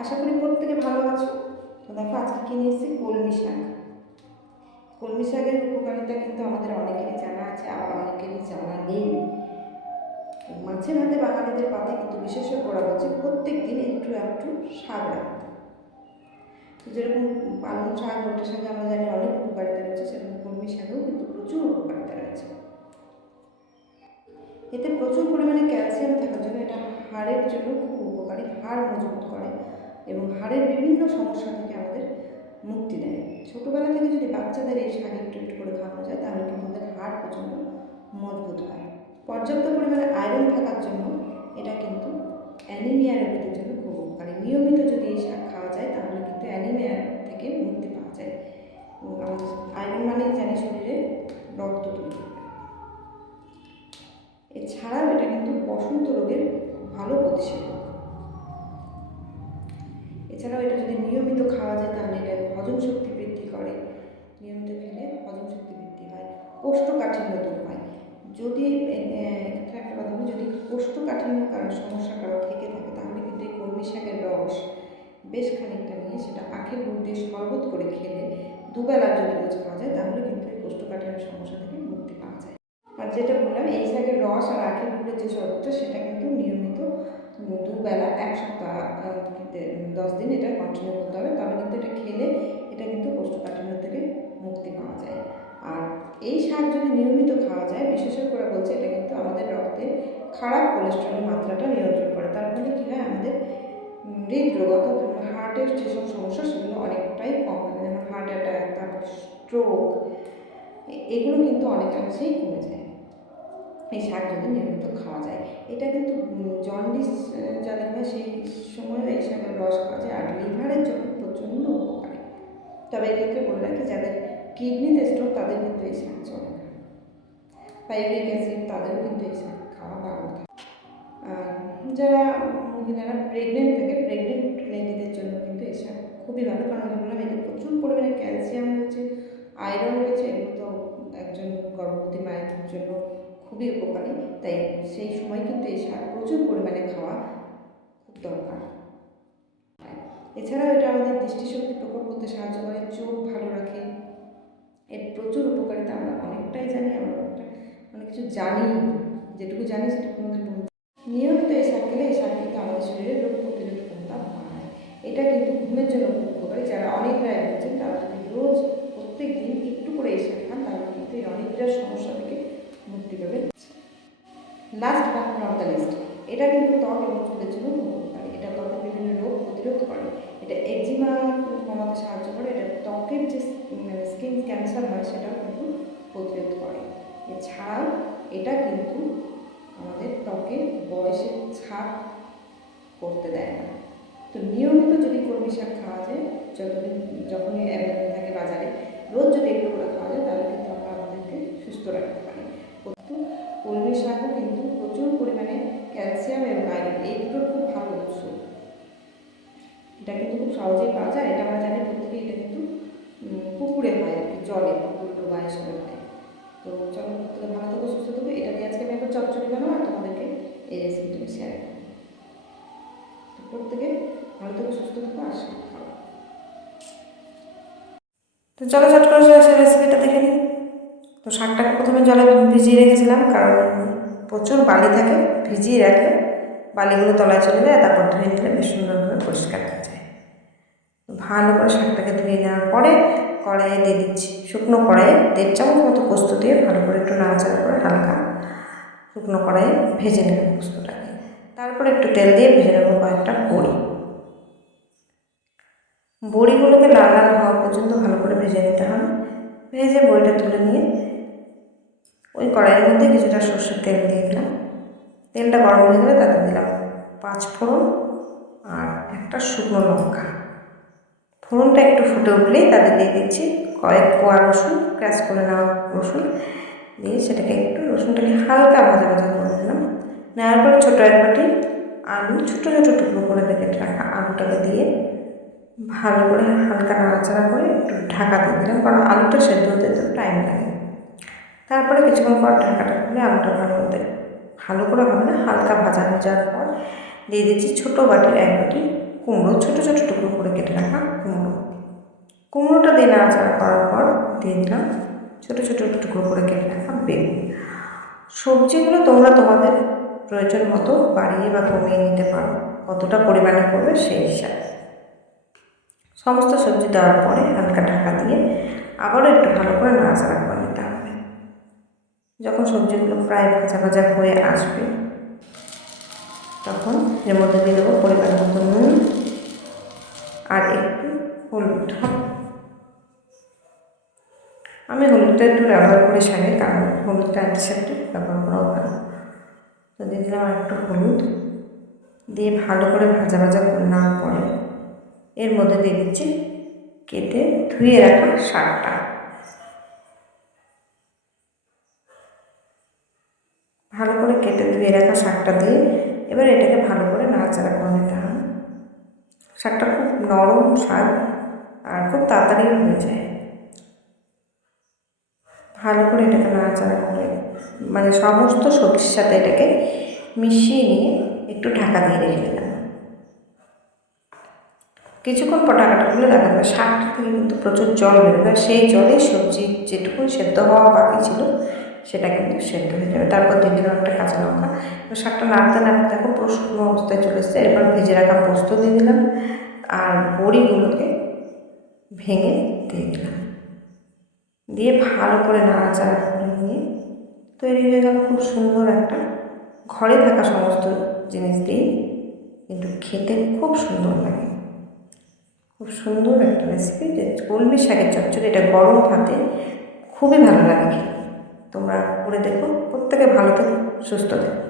আশা করি প্রত্যেকে ভালো আছো। তো দেখো, আজকে কিনে এসেছি কলমি শাক। কলমি শাকের উপকারিতা কিন্তু আমাদের অনেকেরই জানা আছে, আবার অনেকেরই জানা নেই। মাছে ভাতে বাঙালিদের পাতে কিন্তু বিশেষ করা হচ্ছে প্রত্যেক দিন একটু একটু শাক রাখতে। তো যেরকম পালং শাক লোটে শাকে আমরা জানি অনেক উপকারিতা রয়েছে, সেরকম কলমি শাকেও কিন্তু প্রচুর উপকারিতা রয়েছে। এতে প্রচুর পরিমাণে ক্যালসিয়াম থাকার জন্য এটা হাড়ের জন্য খুব উপকারী, হাড় মজবুত করে। এবং হাড়ের বিভিন্ন সমস্যা থেকে আমাদের মুক্তি দেয়। ছোটোবেলা থেকে যদি বাচ্চাদের এই শাক একটু একটু করে খাওয়ানো যায়, তাহলে কিন্তু ওদের হাড় প্রচণ্ড মজবুত হয়। পর্যাপ্ত পরিমাণে আয়রন থাকার জন্য এটা কিন্তু অ্যানিমিয়া রোগীদের জন্য খুব উপকারী। নিয়মিত যদি এই শাক খাওয়া যায়, তাহলে কিন্তু অ্যানিমিয়া থেকে মুক্তি পাওয়া যায়। আমাদের আয়রন মানেই জানি শরীরে রক্ত তৈরি এছাড়াও এটা কিন্তু বসন্ত রোগের ভালো প্রতিষেধক। এছাড়াও এটা যদি নিয়মিত খাওয়া যায়, তাহলে এটা হজম শক্তি বৃদ্ধি করে। নিয়মিত খেলে হজম শক্তি বৃদ্ধি হয়, কোষ্ঠকাঠিন্য দূর হয়। যদি একটা কথা যদি কোষ্ঠকাঠিন্য কারও সমস্যা কারও থেকে থাকে, তাহলে কিন্তু এই কলমি শাকের রস বেশ খানিকটা নিয়ে সেটা আখের গুড় দিয়ে শরবত করে খেলে দুবেলা যদি রোজ খাওয়া যায়, তাহলে কিন্তু এই কোষ্ঠকাঠিন্য সমস্যা থেকে মুক্তি পাওয়া যায়। আর যেটা বললাম, এই শাকের রস আর আখের গুড়ের যে শরবতটা, সেটা কিন্তু নিয়মিত দুবেলা এক সপ্তাহ দশ দিন এটা কন্টিনিউ করতে হবে, তবে কিন্তু এটা খেলে এটা কিন্তু কোষ্ঠকাঠিন্য থেকে মুক্তি পাওয়া যায়। আর এই শাক যদি নিয়মিত খাওয়া যায়, বিশেষজ্ঞরা বলছে এটা কিন্তু আমাদের রক্তে খারাপ কোলেস্ট্রলের মাত্রাটা নিয়ন্ত্রণ করে। তার ফলে কী হয়, আমাদের হৃদরোগ অর্থাৎ হার্টের যেসব সমস্যা, সেগুলো অনেকটাই কম হয়। যেমন হার্ট অ্যাটাক তারপর স্ট্রোক এগুলো কিন্তু অনেকাংশেই কমে যায়। এই শাক যদি নিয়মিত খাওয়া যায়। এটা কিন্তু জন্ডিস যাদের হয় সেই সময় এই শাকের রস খাওয়া যায়, আর লিভারের জন্য প্রচণ্ড উপকারী। তবে এক্ষেত্রে বলে রাখি, যাদের কিডনিতে স্টোন তাদের কিন্তু এই শাক চলে না। বা ইউরিক অ্যাসিড তাদেরও কিন্তু এই শাক খাওয়া বারণ থাকে। যারা মহিলারা প্রেগনেন্ট থাকে প্রেগনেন্ট লেডিদের জন্য কিন্তু এই শাক খুবই ভালো। কারণ আমি বললাম, এতে প্রচুর পরিমাণে ক্যালসিয়াম রয়েছে আয়রন রয়েছে। এগুলো তো একজন গর্ভবতী মায়ের জন্য খুবই উপকারী। তাই সেই সময় কিন্তু এই শাক প্রচুর পরিমাণে খাওয়া খুব দরকার। এছাড়াও এটা আমাদের দৃষ্টিশক্তি প্রকট করতে সাহায্য করে, চোখ ভালো রাখে। এর প্রচুর উপকারিতা আমরা অনেকটাই জানি, আমরা অনেকটা, অনেক কিছু জানি, যেটুকু জানি সেটুকু আমাদের নিয়মিত এই শাক খেলে এই শাক কিন্তু আমাদের শরীরে রোগ প্রতিরোধ ক্ষমতা বাড়ায়। এটা কিন্তু ঘুমের জন্য খুব উপকারী যারা অনেকরায় হচ্ছেন তারা যদি রোজ প্রত্যেক দিন একটু করে এই শাক খান তাহলে কিন্তু এই অনেকটা সমস্যা থেকে মুক্তি পাবে last but not the least এটা কিন্তু ত্বক এবং চুলের জন্য খুব উপকারী এটা ত্বকের বিভিন্ন রোগ প্রতিরোধ করে এটা একজিমা কমাতে সাহায্য করে এটা ত্বকের যে স্কিন ক্যান্সার হয় সেটাও কিন্তু প্রতিরোধ করে। এছাড়াও এটা কিন্তু আমাদের ত্বকে বয়সের ছাপ করতে দেয় না। তো নিয়মিত যদি কলমি শাক খাওয়া যায়, যতদিন, যখনই অ্যাভেলেবেল থাকে বাজারে, রোজ যদি একটু করে খাওয়া যায়, তাহলে কিন্তু আমরা আমাদেরকে সুস্থ রাখতে পারি। কিন্তু কলমি শাকও কিন্তু প্রচুর পরিমাণে ক্যালসিয়াম এবং আয়রন এই দুটোর খুব ভালো উৎস। এটা কিন্তু খুব সহজেই পাওয়া যায়, এটা আমরা জানি জলে ডোবা এসবে হয় তো চলো প্রত্যেকে ভালো থেকো, সুস্থ থেকো। এটা দিয়ে আজকে আমি একবার চচ্চড়ি বানাবো আর তোমাদেরকে এই রেসিপিটা আমি শেয়ার করব। তো প্রত্যেকে ভালো থেকো, সুস্থ থেকো শাক তো চলো, চট করে সে রেসিপিটা দেখে নিই। তো শাকটাকে প্রথমে জলে ভিজিয়ে রেখেছিলাম, কারণ প্রচুর বালি থাকে, ভিজিয়ে রাখলে বালিগুলো তলায় চলে যায়, তারপর ধুয়ে নিলে বেশ সুন্দরভাবে পরিষ্কার ভালো করে শাকটাকে ধুয়ে নেওয়ার পরে কড়াইয়ে দিয়ে দিচ্ছি। শুকনো কড়াইয়ে দেড় চামচ মতো পোস্ত দিয়ে ভালো করে একটু নাড়াচাড়া করে হালকা শুকনো কড়াইয়ে ভেজে নেব পোস্তটাকে। তারপরে একটু তেল দিয়ে ভেজে নেব কয়েকটা বড়ি। বড়িগুলোকে লাল লাল হওয়া পর্যন্ত ভালো করে ভেজে নিতে হবে। ভেজে বড়িটা তুলে নিয়ে ওই কড়াইয়ের মধ্যে কিছুটা সর্ষের তেল দিয়ে দিলাম। তেলটা গরম হয়ে গেলে তাতে দিলাম পাঁচ ফোড়ন আর একটা শুকনো লঙ্কা। ফোড়নটা একটু ফুটে উঠলেই তাতে দিয়ে দিচ্ছি কয়েক কোয়া রসুন ক্র্যাশ করে নেওয়া রসুন। দিয়ে সেটাকে একটু রসুনটাকে হালকা ভাজা ভাজা করে দিলাম নেওয়ার পর ছোটো এক বাটি আলু, ছোটো ছোটো টুকরো করে কেটে রাখা আলুটাকে দিয়ে ভালো করে হালকা নাড়াচাড়া করে একটু ঢাকা দিয়ে দিলাম, কারণ আলুটা সেদ্ধ হতে একটু টাইম লাগে। তারপরে কিছুক্ষণ পর ঢাকাটা খুলে আলুটা ভালো মতো ভালো করে হবে না, হালকা ভাজা যাওয়ার পর দিয়ে দিচ্ছি ছোটো বাটির এক বাটি কুমড়ো, ছোটো ছোটো টুকরো করে কেটে রাখা কুমড়ো। কুমড়োটা দিয়ে নাড়াচাড়া করার পর দিয়ে দিলাম ছোটো ছোটো টুকরো করে কেটে রাখা বেগুন। সবজিগুলো তোমরা তোমাদের প্রয়োজন মতো বাড়িয়ে বা কমিয়ে নিতে পারো। কতটা পরিমাণে করবে সেই হিসাবে। সমস্ত সবজি দেওয়ার পরে হালকা ঢাকা দিয়ে আবারও একটু ভালো করে নাড়াচাড়া করে নিতে হবে। যখন সবজিগুলো প্রায় ভাজা ভাজা হয়ে আসবে, তখন এর মধ্যে দিয়ে দেবো পরিমাণ মতো নুন আর একটু হলুদ আমি হলুদটা একটু ব্যবহার করে সারি, কারণ হলুদটা অ্যান্টিসেপ্টিক ব্যবহার করাও ভালো। তো দিয়ে একটু হলুদ। দিয়ে ভালো করে ভাজা ভাজা করে পরে এর মধ্যে দিয়ে দিচ্ছি কেটে ধুয়ে রাখা শাকটা ভালো করে কেটে ধুয়ে রাখা শাকটা দিয়ে এবার এটাকে ভালো করে নাড়াচাড়া করে নিতে হবে। শাকটা খুব নরম শাক আর খুব তাড়াতাড়ি হয়ে যায়। ভালো করে এটাকে নাড়াচাড়া করে মানে সমস্ত সবজির সাথে এটাকে মিশিয়ে নিয়ে একটু ঢাকা দিয়ে রেখে দিলাম। কিছুক্ষণ পর খুলে দেখা যাবে শাকটা থেকে কিন্তু প্রচুর জল বেরোবে সেই জলে সবজি যেটুকু সেদ্ধ হওয়া বাকি ছিল সেটা কিন্তু সেদ্ধ হয়ে যাবে। তারপর দিয়ে দিলাম একটা কাঁচা লঙ্কা। শাকটা নাড়তে নাড়তে দেখো পুরো অবস্থায় চলে এসছে। এরপর ভেজে রাখা পোস্ত দিয়ে দিলাম আর বড়িগুলোকে ভেঙে দিয়ে দিলাম। দিয়ে ভালো করে নাড়াচাড়া করে নিয়ে তৈরি হয়ে গেল খুব সুন্দর একটা ঘরে থাকা সমস্ত জিনিস দিয়ে কিন্তু খেতে খুব সুন্দর লাগে। খুব সুন্দর একটা রেসিপি যে কলমি শাকের চচ্চড়ি, এটা গরম ভাতে খুবই ভালো লাগে খেতে। তোমরা করে দেখো। প্রত্যেকে ভালো থাকো সুস্থ থেকো।